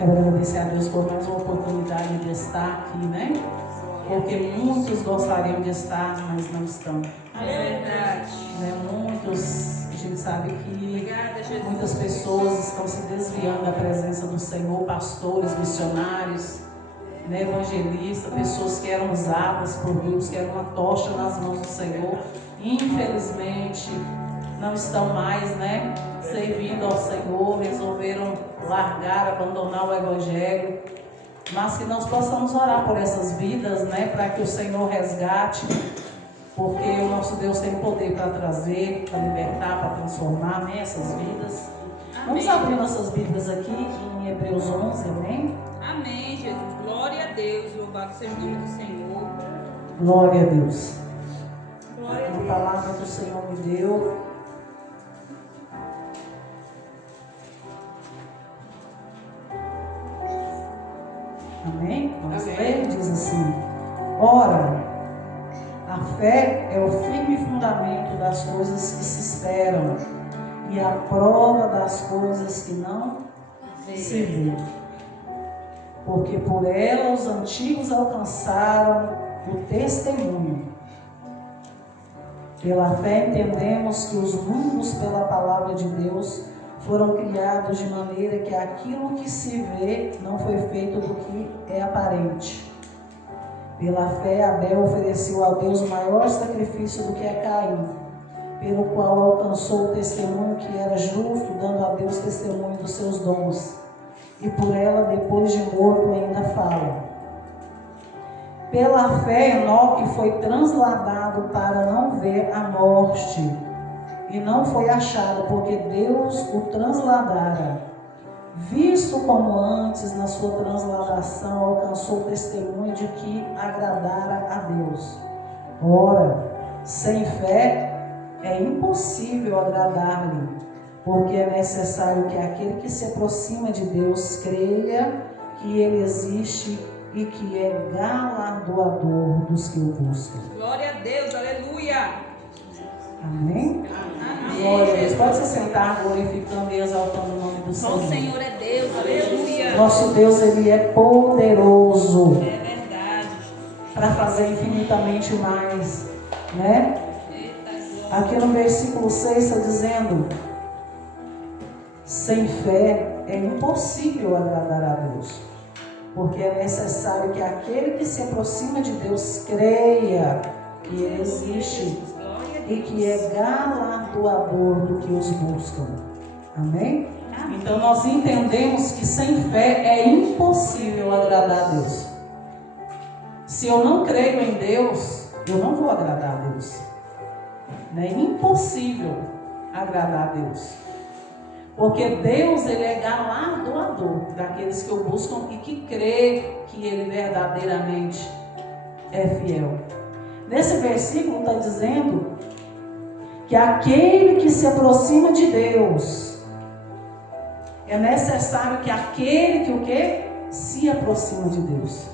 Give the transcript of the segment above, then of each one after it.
Quero agradecer a Deus por mais uma oportunidade de estar aqui, né? Porque muitos gostariam de estar, mas não estão. É verdade. Né? Muitos, a gente sabe que muitas pessoas estão se desviando da presença do Senhor, pastores, missionários, né? Evangelistas, pessoas que eram usadas por Deus, que eram uma tocha nas mãos do Senhor. Infelizmente, não estão mais, né, servindo ao Senhor, resolveram largar, abandonar o Evangelho, mas que nós possamos orar por essas vidas, né, para que o Senhor resgate, porque o nosso Deus tem poder para trazer, para libertar, para transformar, né, essas vidas. Amém. Vamos abrir nossas Bíblias aqui em Hebreus 11, amém? Amém, Jesus. Glória a Deus, louvado seja o nome do Senhor. Glória a Deus. Glória a Deus. A palavra que o Senhor me deu. Amém? Vamos ler? Diz assim: ora, a fé é o firme fundamento das coisas que se esperam e a prova das coisas que não se vê. Porque por ela os antigos alcançaram o testemunho. Pela fé entendemos que os mundos, pela palavra de Deus, foram criados de maneira que aquilo que se vê não foi feito do que é aparente. Pela fé, Abel ofereceu a Deus maior sacrifício do que a Caim, pelo qual alcançou o testemunho que era justo, dando a Deus testemunho dos seus dons. E por ela, depois de morto, ainda fala. Pela fé, Enoque foi transladado para não ver a morte, e não foi achado, porque Deus o transladara. Visto como antes, na sua transladação, alcançou o testemunho de que agradara a Deus. Ora, sem fé é impossível agradar-lhe, porque é necessário que aquele que se aproxima de Deus creia que Ele existe e que é galardoador dos que o buscam. Glória a Deus, aleluia. Amém? Amém. Glória a Deus. Pode se sentar glorificando e exaltando o nome do Só Senhor. o Senhor é Deus, aleluia. Nosso Deus, Ele é poderoso. É verdade. Para fazer infinitamente mais, né? Aqui no versículo 6 está dizendo: sem fé é impossível agradar a Deus, porque é necessário que aquele que se aproxima de Deus creia que Ele existe e que é galardoador do que os buscam. Amém? Então nós entendemos que sem fé é impossível agradar a Deus. Se eu não creio em Deus, eu não vou agradar a Deus. É impossível agradar a Deus. Porque Deus, Ele é galardoador daqueles que o buscam e que crê que Ele verdadeiramente é fiel. Nesse versículo está dizendo que aquele que se aproxima de Deus, é necessário que aquele que o quê? Se aproxima de Deus.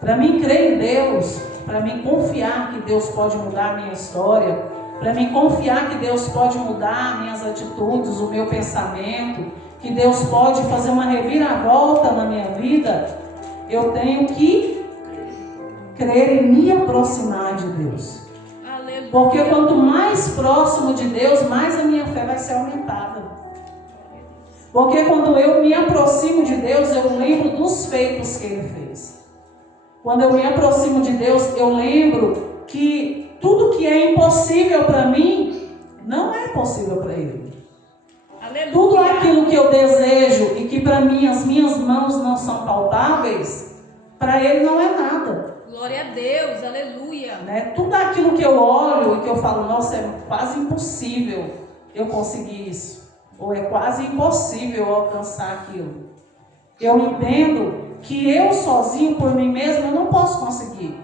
Para mim crer em Deus, para mim confiar que Deus pode mudar a minha história, para mim confiar que Deus pode mudar minhas atitudes, o meu pensamento, que Deus pode fazer uma reviravolta na minha vida, eu tenho que crer e me aproximar de Deus. Aleluia. Porque quanto mais próximo de Deus, mais a minha fé vai ser aumentada. Porque quando eu me aproximo de Deus, eu lembro dos feitos que Ele fez. Quando eu me aproximo de Deus, eu lembro que tudo que é impossível para mim, não é possível para Ele. Aleluia. Tudo aquilo que eu desejo e que para mim as minhas mãos não são palpáveis, para Ele não é nada. Glória a Deus, aleluia. Né? Tudo aquilo que eu olho e que eu falo, nossa, é quase impossível eu conseguir isso. Ou é quase impossível eu alcançar aquilo. Eu entendo que eu sozinho, por mim mesmo, eu não posso conseguir.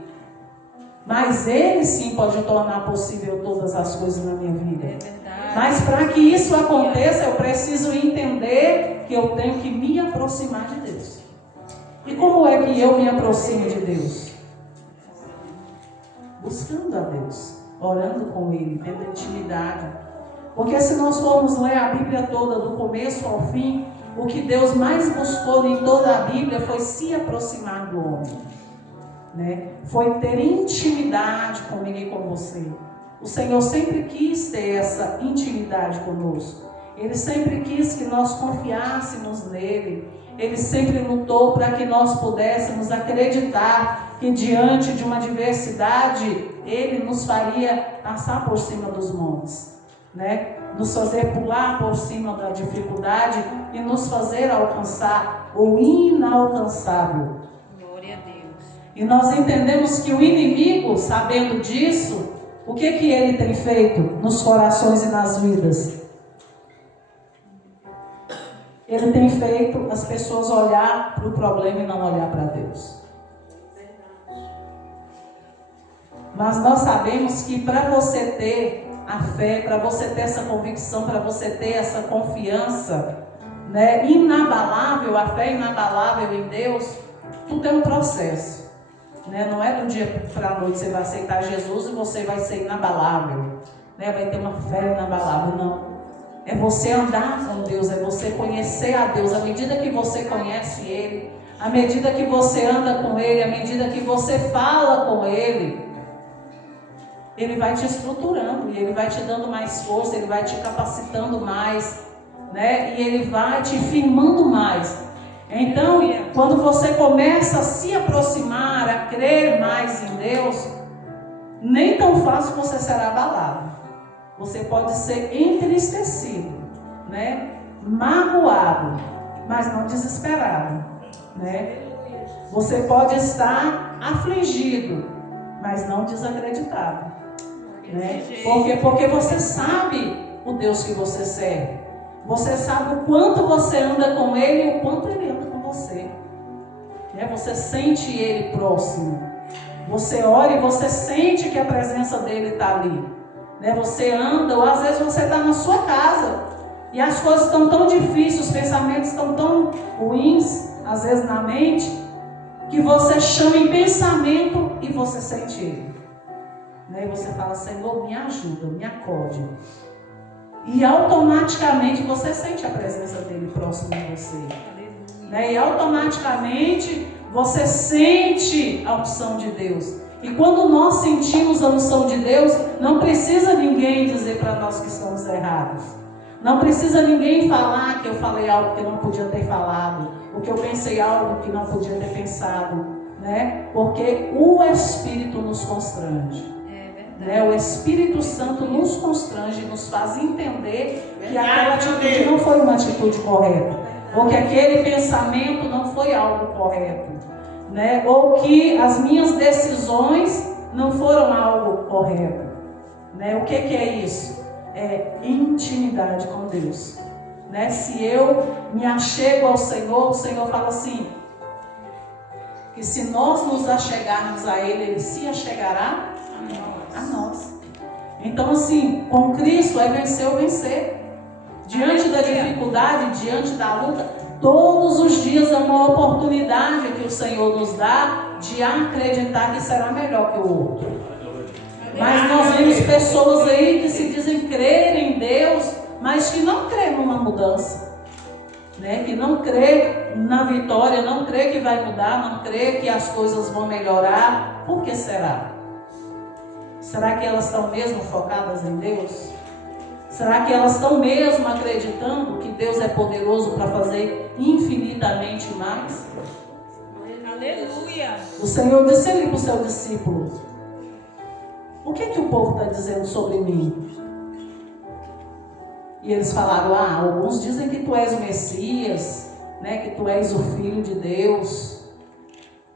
Mas Ele sim pode tornar possível todas as coisas na minha vida. É verdade. Mas para que isso aconteça, eu preciso entender que eu tenho que me aproximar de Deus. E como é que eu me aproximo de Deus? Buscando a Deus, orando com Ele, tendo intimidade. Porque se nós formos ler a Bíblia toda, do começo ao fim, o que Deus mais buscou em toda a Bíblia foi se aproximar do homem, né? Foi ter intimidade comigo e com você. O Senhor sempre quis ter essa intimidade conosco. Ele sempre quis que nós confiássemos nele. Ele sempre lutou para que nós pudéssemos acreditar que diante de uma adversidade, Ele nos faria passar por cima dos montes, né? Nos fazer pular por cima da dificuldade e nos fazer alcançar o inalcançável. Glória a Deus. E nós entendemos que o inimigo, sabendo disso, o que ele tem feito nos corações e nas vidas? Ele tem feito as pessoas olhar para o problema e não olhar para Deus. Mas nós sabemos que para você ter a fé, para você ter essa convicção, para você ter essa confiança, né, inabalável, a fé inabalável em Deus, tudo é um processo, né? Não é do dia para a noite você vai aceitar Jesus e você vai ser inabalável, né? Vai ter uma fé inabalável, não. É você andar com Deus, é você conhecer a Deus. À medida que você conhece Ele, à medida que você anda com Ele, à medida que você fala com Ele, Ele vai te estruturando, e Ele vai te dando mais força, Ele vai te capacitando mais, né? E Ele vai te firmando mais. Então, quando você começa a se aproximar, a crer mais em Deus, nem tão fácil você será abalado. Você pode ser entristecido, né? Magoado, mas não desesperado, né? Você pode estar afligido, mas não desacreditado, né? Porque você sabe o Deus que você serve. Você sabe o quanto você anda com Ele e o quanto Ele anda com você, né? Você sente Ele próximo. Você ora e você sente que a presença dEle está ali. Você anda, ou às vezes você está na sua casa e as coisas estão tão difíceis, os pensamentos estão tão ruins, às vezes na mente, que você chama em pensamento e você sente Ele, né? E você fala: Senhor, me ajuda, me acode. E automaticamente você sente a presença dEle próximo de você, né? E automaticamente você sente a unção de Deus. E quando nós sentimos a unção de Deus, não precisa ninguém dizer para nós que estamos errados. Não precisa ninguém falar que eu falei algo que eu não podia ter falado, ou que eu pensei algo que não podia ter pensado, né? Porque o Espírito nos constrange. Né? O Espírito Santo nos constrange, nos faz entender que aquela atitude não foi uma atitude correta, ou que aquele pensamento não foi algo correto, né? Ou que as minhas decisões não foram algo correto, né? O que é isso? É intimidade com Deus, né? Se eu me achego ao Senhor, o Senhor fala assim, que se nós nos achegarmos a Ele, Ele se achegará a nós. Então, assim, com Cristo é vencer ou vencer. Diante da dificuldade, diante da luta, todos os dias é uma oportunidade que o Senhor nos dá de acreditar que será melhor que o outro. Mas nós vemos pessoas aí que se dizem crer em Deus, mas que não crê numa mudança, né? Que não crê na vitória, não crê que vai mudar, não crê que as coisas vão melhorar. Por que será? Será que elas estão mesmo focadas em Deus? Será que elas estão mesmo acreditando que Deus é poderoso para fazer infinitamente mais? Aleluia! O Senhor disse ali para o seu discípulo: o que o povo está dizendo sobre mim? E eles falaram: alguns dizem que tu és o Messias, né, que tu és o Filho de Deus.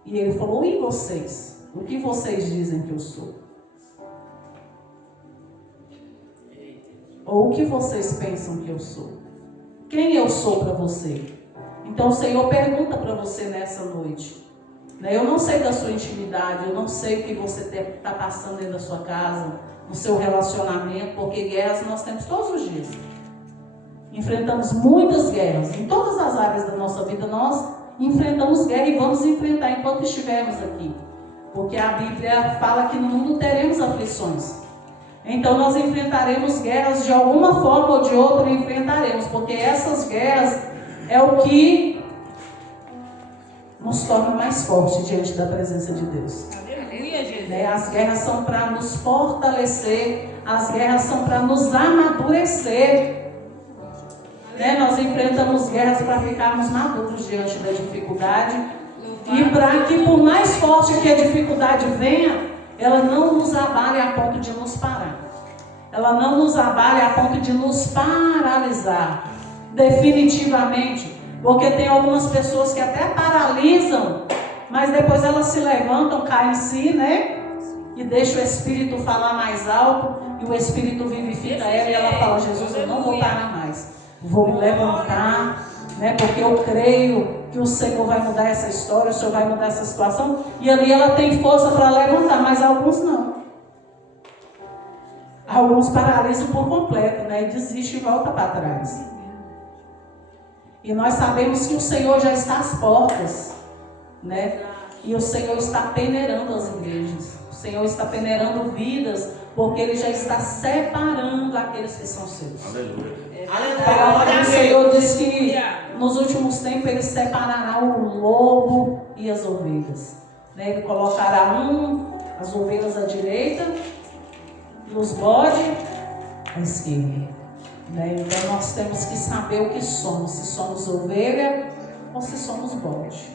E ele falou: e vocês? O que vocês dizem que eu sou? Ou o que vocês pensam que eu sou? Quem eu sou para você? Então o Senhor pergunta para você nessa noite, né? Eu não sei da sua intimidade, eu não sei o que você está passando dentro da sua casa, no seu relacionamento, porque guerras nós temos todos os dias. Enfrentamos muitas guerras, em todas as áreas da nossa vida nós enfrentamos guerra e vamos enfrentar enquanto estivermos aqui. Porque a Bíblia fala que no mundo teremos aflições. Então nós enfrentaremos guerras de alguma forma ou de outra, enfrentaremos, porque essas guerras é o que nos torna mais fortes diante da presença de Deus. Aleluia, Jesus. As guerras são para nos fortalecer, as guerras são para nos amadurecer. Nós enfrentamos guerras para ficarmos maduros diante da dificuldade e para que, por mais forte que a dificuldade venha, ela não nos abale a ponto de nos parar. Ela não nos abale a ponto de nos paralisar definitivamente. Porque tem algumas pessoas que até paralisam, mas depois elas se levantam, caem em si, e deixam o Espírito falar mais alto, e o Espírito vivifica ela, e ela fala: Jesus, eu não vou parar mais, vou me levantar, porque eu creio que o Senhor vai mudar essa história, o Senhor vai mudar essa situação, e ali ela tem força para levantar, mas alguns não. Alguns paralisam por completo, e desistem e voltam para trás. E nós sabemos que o Senhor já está às portas, e o Senhor está peneirando as igrejas, o Senhor está peneirando vidas, porque Ele já está separando aqueles que são seus. Aleluia. A palavra do Senhor diz que nos últimos tempos Ele separará o lobo e as ovelhas. Ele colocará as ovelhas à direita e os bodes à esquerda. Então nós temos que saber o que somos, se somos ovelha ou se somos bode.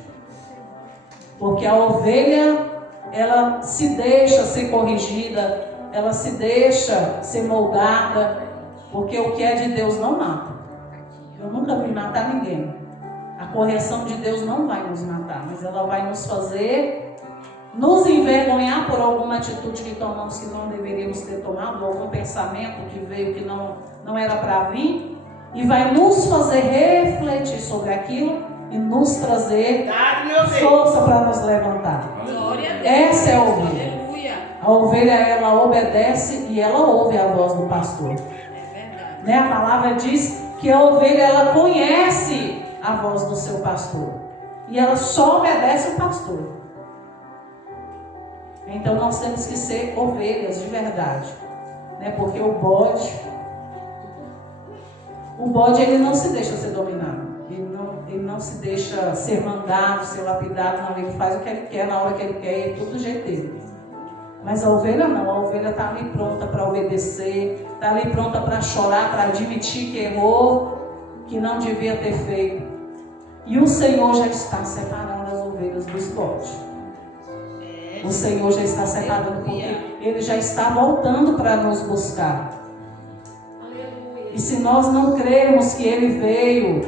Porque a ovelha, ela se deixa ser corrigida, ela se deixa ser moldada, porque o que é de Deus não mata. Eu nunca vi matar ninguém. A correção de Deus não vai nos matar, mas ela vai nos fazer nos envergonhar por alguma atitude que tomamos que não deveríamos ter tomado, algum pensamento que veio que não era para vir, e vai nos fazer refletir sobre aquilo e nos trazer força para nos levantar. Essa é a ovelha. A ovelha, ela obedece e ela ouve a voz do pastor. A palavra diz que a ovelha, ela conhece a voz do seu pastor e ela só obedece o pastor. Então nós temos que ser ovelhas de verdade, porque o bode ele não se deixa ser dominado, ele não se deixa ser mandado, ser lapidado, não, ele faz o que ele quer, na hora que ele quer, e tudo do jeito dele. Mas a ovelha não, a ovelha está ali pronta para obedecer, está ali pronta para chorar, para admitir que errou, que não devia ter feito. E o Senhor já está separando as ovelhas dos bodes. O Senhor já está separando, porque Ele já está voltando para nos buscar. E se nós não crermos que Ele veio,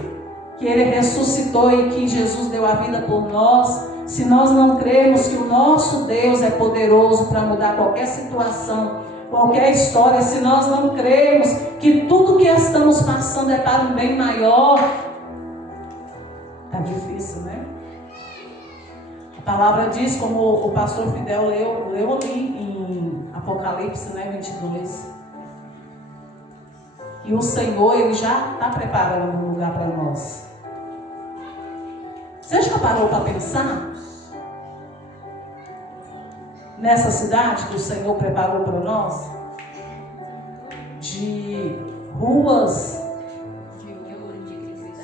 que Ele ressuscitou e que Jesus deu a vida por nós, se nós não crermos que o nosso Deus é poderoso para mudar qualquer situação, qualquer história, se nós não crermos que tudo que estamos passando é para um bem maior, está difícil, A palavra diz, como o pastor Fidel leu ali em Apocalipse 22, e o Senhor, Ele já está preparando um lugar para nós. Você já parou para pensar nessa cidade que o Senhor preparou para nós? De ruas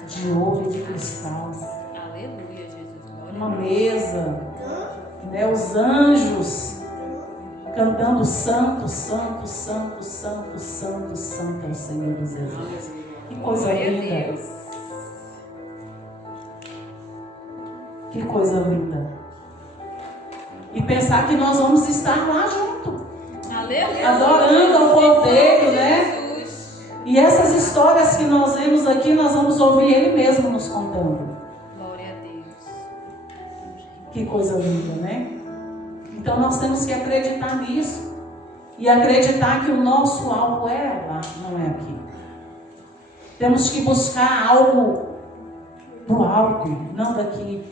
de ouro e de cristal. Uma mesa, os anjos cantando santo, santo, santo, santo, santo, santo é o Senhor dos Exércitos. Que coisa linda! Que coisa linda! E pensar que nós vamos estar lá junto, adorando ao Cordeiro, E essas histórias que nós vemos aqui, nós vamos ouvir Ele mesmo nos contando. Que coisa linda, Então nós temos que acreditar nisso. E acreditar que o nosso alvo é lá, não é aqui. Temos que buscar algo do alto, não daqui.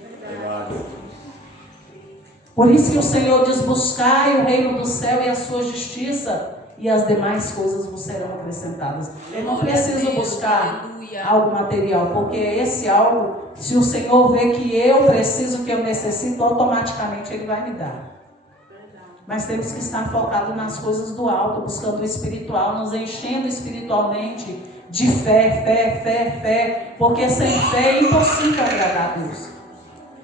Por isso que o Senhor diz: buscai o reino do céu e a sua justiça, e as demais coisas vos serão acrescentadas. Eu não preciso buscar algo material, porque esse algo, se o Senhor vê que eu preciso, que eu necessito, automaticamente Ele vai me dar. Mas temos que estar focados nas coisas do alto, buscando o espiritual, nos enchendo espiritualmente de fé, porque sem fé é impossível agradar a Deus.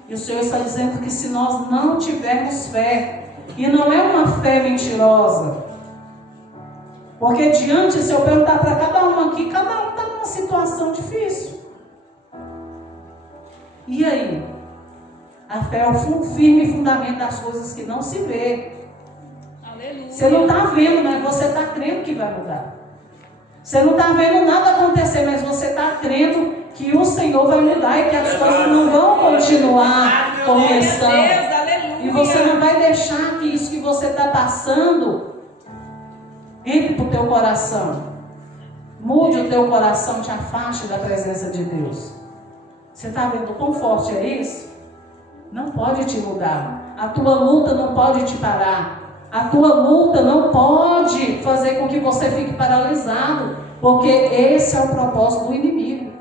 E o Senhor está dizendo que se nós não tivermos fé, e não é uma fé mentirosa, porque diante, se eu perguntar para cada um aqui, cada um está numa situação difícil. E aí? A fé é o firme fundamento das coisas que não se vê. Aleluia. Você não está vendo, mas você está crendo que vai mudar. Você não está vendo nada acontecer, mas você está crendo que o Senhor vai mudar e que as coisas não vão continuar como estão. E você não vai deixar que isso que você está passando entre para o teu coração. Mude o teu coração, te afaste da presença de Deus. Você está vendo quão forte é isso? Não pode te mudar. A tua luta não pode te parar. A tua luta não pode fazer com que você fique paralisado, porque esse é o propósito do inimigo.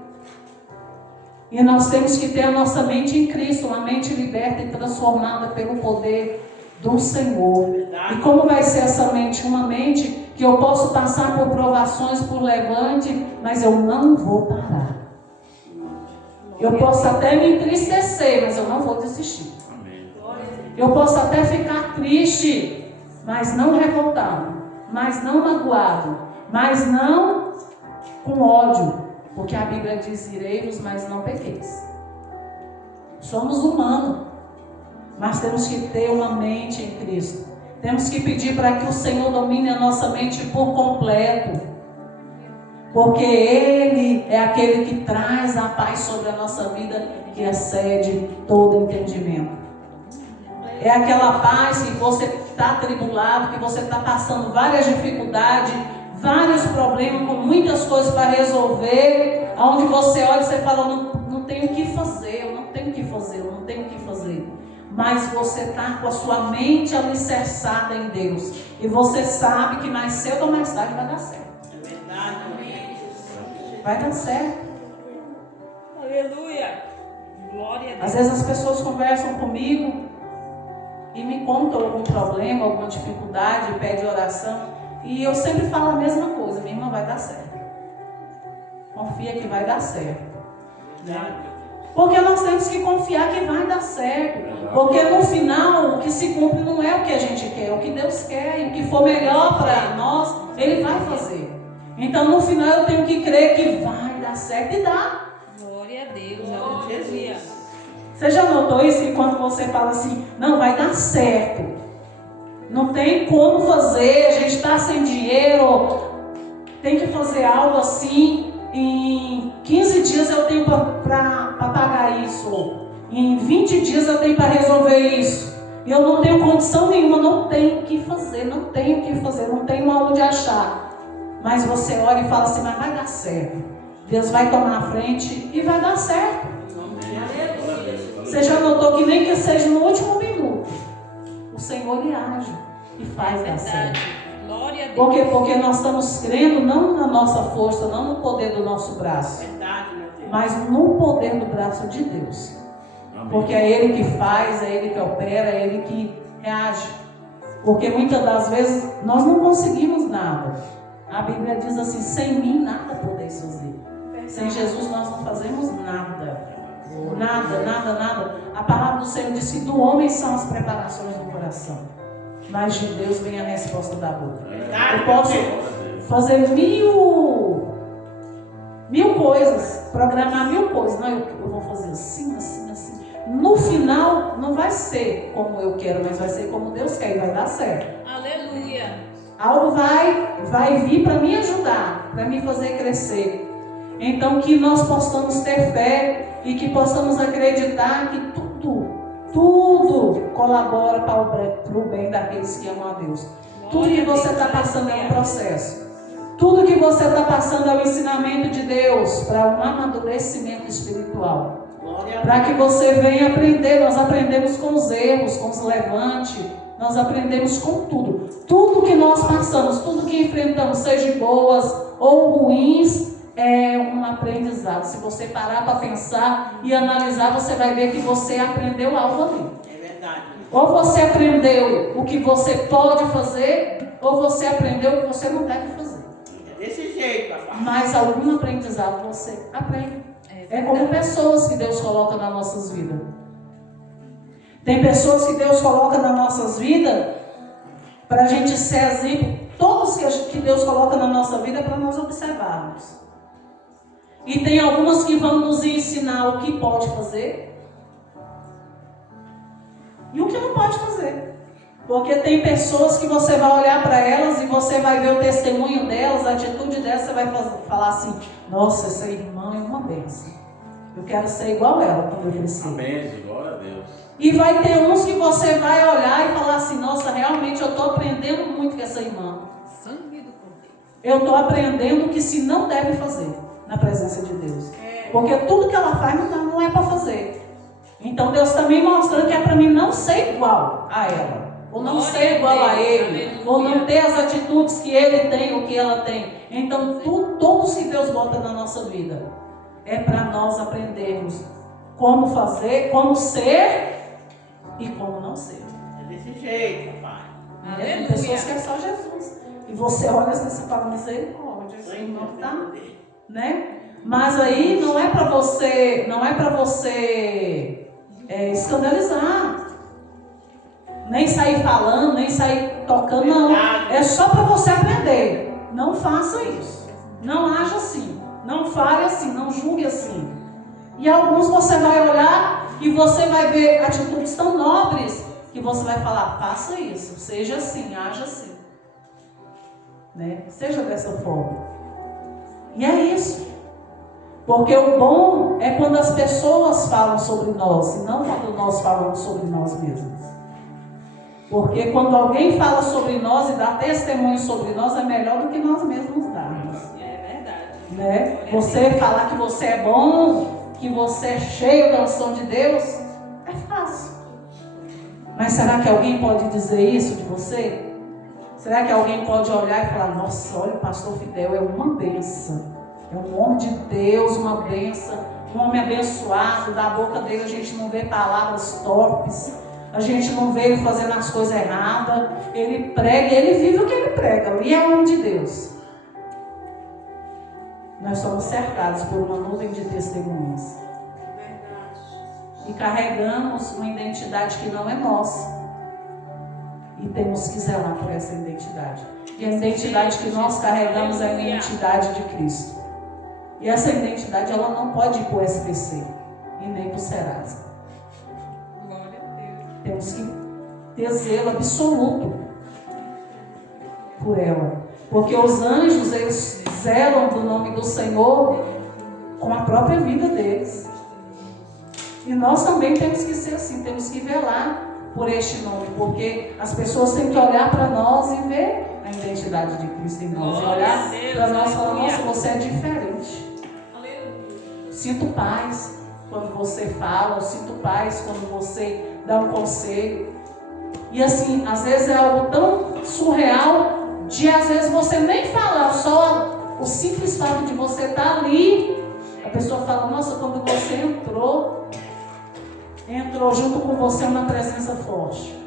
E nós temos que ter a nossa mente em Cristo, uma mente liberta e transformada pelo poder do Senhor. E como vai ser essa mente? Uma mente que eu posso passar por provações, por levante, mas eu não vou parar. Eu posso até me entristecer, mas eu não vou desistir. Eu posso até ficar triste, mas não revoltado, mas não magoado, mas não com ódio, porque a Bíblia diz: irei-vos, mas não pequeis. Somos humanos, mas temos que ter uma mente em Cristo. Temos que pedir para que o Senhor domine a nossa mente por completo, porque Ele é aquele que traz a paz sobre a nossa vida, que excede todo entendimento. É aquela paz que você está atribulado, que você está passando várias dificuldades, vários problemas, com muitas coisas para resolver, onde você olha e você fala: não tenho o que fazer, eu não tenho o que fazer, eu não tenho o que fazer. Mas você está com a sua mente alicerçada em Deus, e você sabe que mais cedo ou mais tarde vai dar certo. É verdade, amém. Vai dar certo. Aleluia. Glória a Deus. Às vezes as pessoas conversam comigo e me contam algum problema, alguma dificuldade, pedem oração, e eu sempre falo a mesma coisa: minha irmã, vai dar certo. Confia que vai dar certo. Né? Porque nós temos que confiar que vai dar certo. Porque no final o que se cumpre não é o que a gente quer, é o que Deus quer, e o que for melhor para nós, Ele vai fazer. Então no final eu tenho que crer que vai dar certo, e dá. Glória a Deus, aleluia. Você já notou isso, que quando você fala assim: não, vai dar certo, não tem como fazer, a gente está sem dinheiro, tem que fazer algo assim, em 15 dias eu tenho para pagar isso, em 20 dias eu tenho para resolver isso, e eu não tenho condição nenhuma, não tenho o que fazer, não tenho aonde achar. Mas você olha e fala assim: mas vai dar certo, Deus vai tomar a frente e vai dar certo. Você já notou que nem que seja no último minuto, o Senhor lhe age e faz dar certo. Glória a Deus. Por quê? Porque nós estamos crendo não na nossa força, não no poder do nosso braço, mas no poder do braço de Deus. Porque é Ele que faz, é Ele que opera, é Ele que reage. Porque muitas das vezes nós não conseguimos nada. A Bíblia diz assim: sem mim nada podeis fazer. Sem Jesus nós não fazemos nada. Nada. A palavra do Senhor diz que do homem são as preparações do coração, mas de Deus vem a resposta da boca. Eu posso fazer mil coisas, programar 1000 coisas. Não, eu vou fazer assim. No final não vai ser como eu quero, mas vai ser como Deus quer, e vai dar certo. Aleluia. Algo vai vir para me ajudar, para me fazer crescer. Então que nós possamos ter fé e que possamos acreditar que tudo colabora para o bem daqueles que amam a Deus. Tudo que você está passando é um processo. Tudo que você está passando é o ensinamento de Deus para um amadurecimento espiritual. Para que você venha aprender. Nós aprendemos com os erros, com os levantes. Nós aprendemos com tudo. Tudo que nós passamos, tudo que enfrentamos, seja boas ou ruins, é um aprendizado. Se você parar para pensar e analisar, você vai ver que você aprendeu algo ali. É verdade. Ou você aprendeu o que você pode fazer, ou você aprendeu o que você não deve fazer. É Desse jeito, papai. Mas algum aprendizado você aprende. É como pessoas que Deus coloca nas nossas vidas. Tem pessoas que Deus coloca nas nossas vidas para a gente ser exemplo. Todos que Deus coloca na nossa vida é para nós observarmos. E tem algumas que vão nos ensinar o que pode fazer e o que não pode fazer. Porque tem pessoas que você vai olhar para elas e você vai ver o testemunho delas, a atitude delas, você vai falar assim: nossa, essa irmã é uma bênção. Eu quero ser igual a ela quando eu crescer. Amém, glória a Deus. E vai ter uns que você vai olhar e falar assim: nossa, realmente eu estou aprendendo muito com essa irmã. Sangue do Cordeiro. Eu estou aprendendo o que se não deve fazer na presença de Deus. Porque tudo que ela faz não é para fazer. Então Deus está me mostrando que é para mim não ser igual a ela. Ou não ser igual a ele. Ou não ter as atitudes que ele tem ou que ela tem. Então todos que Deus bota na nossa vida é para nós aprendermos como fazer, como ser e como não ser. É desse jeito, papai. Tem pessoas que é só Jesus. E você olha assim e fala: misericórdia, esse irmão tá, né? Mas aí não é para você, escandalizar, nem sair falando, nem sair tocando, não. É só para você aprender. Não faça isso. Não haja assim. Não fale assim. Não julgue assim. E alguns você vai olhar e você vai ver atitudes tão nobres que você vai falar: faça isso, seja assim, haja assim, né? Seja dessa forma. E é isso. Porque o bom é quando as pessoas falam sobre nós, e não quando nós falamos sobre nós mesmos. Porque quando alguém fala sobre nós e dá testemunho sobre nós, é melhor do que nós mesmos darmos. É verdade. Né? Você falar que você é bom, que você é cheio da unção de Deus, é fácil. Mas será que alguém pode dizer isso de você? Será que alguém pode olhar e falar: nossa, olha, o pastor Fidel é uma bênção. É um homem de Deus, uma bênção, um homem abençoado. Da boca dele a gente não vê palavras torpes, a gente não vê ele fazendo as coisas erradas. Ele prega, ele vive o que ele prega, e é homem de Deus. Nós somos cercados por uma nuvem de testemunhas. E carregamos uma identidade que não é nossa. E temos que zelar por essa identidade. E a identidade que nós carregamos é a identidade de Cristo. E essa identidade ela não pode ir para o SPC e nem para o Serasa. Glória a Deus. Temos que ter zelo absoluto por ela. Porque os anjos, eles zelam do nome do Senhor com a própria vida deles. E nós também temos que ser assim, temos que velar por este nome, porque as pessoas têm que olhar para nós e ver a identidade de Cristo em nós. E olhar para nós e falar: nossa, você é diferente. Sinto paz quando você fala, eu sinto paz quando você dá um conselho. E assim, às vezes é algo tão surreal de às vezes você nem falar, só o simples fato de você estar ali, a pessoa fala: nossa, quando você entrou junto com você uma presença forte.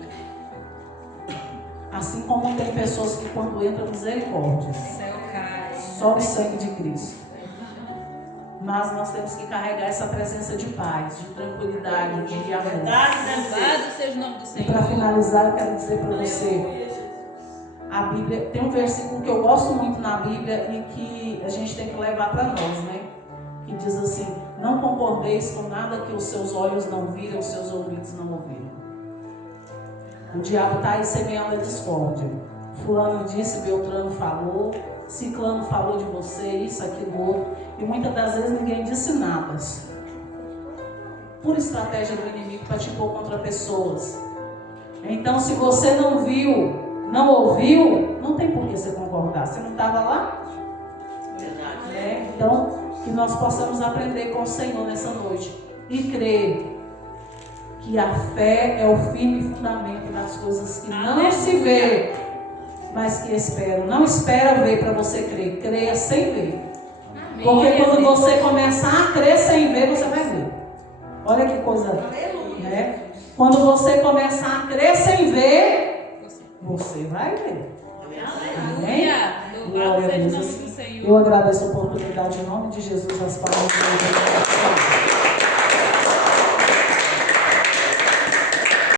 Assim como tem pessoas que quando entram, misericórdia, só o sangue de Cristo. Mas nós temos que carregar essa presença de paz, de tranquilidade, de amor. Louvado seja o nome do E Senhor. para finalizar, eu quero dizer para você, a Bíblia tem um versículo que eu gosto muito na Bíblia e que a gente tem que levar para nós, né? Que diz assim: não concordeis com nada que os seus olhos não viram, os seus ouvidos não ouviram. O diabo está aí semeando a discórdia. Fulano disse, Beltrano falou, Ciclano falou de você, isso, aquilo, outro. E muitas das vezes ninguém disse nada. Pura estratégia do inimigo para te pôr contra pessoas. Então, se você não viu, não ouviu, não tem por que você concordar. Você não estava lá? Verdade. Né? Então, que nós possamos aprender com o Senhor nessa noite e crer que a fé é o firme fundamento das coisas que não se vê, mas que esperam. Não espera ver para você crer, creia sem ver. Porque quando você começar a crer sem ver, você vai ver. Olha que coisa, né? Quando você começar a crer sem ver, você vai ver. Aleluia. Louvado seja o nome do Senhor. Senhor. Eu agradeço a oportunidade em nome de Jesus, as palavras de Deus.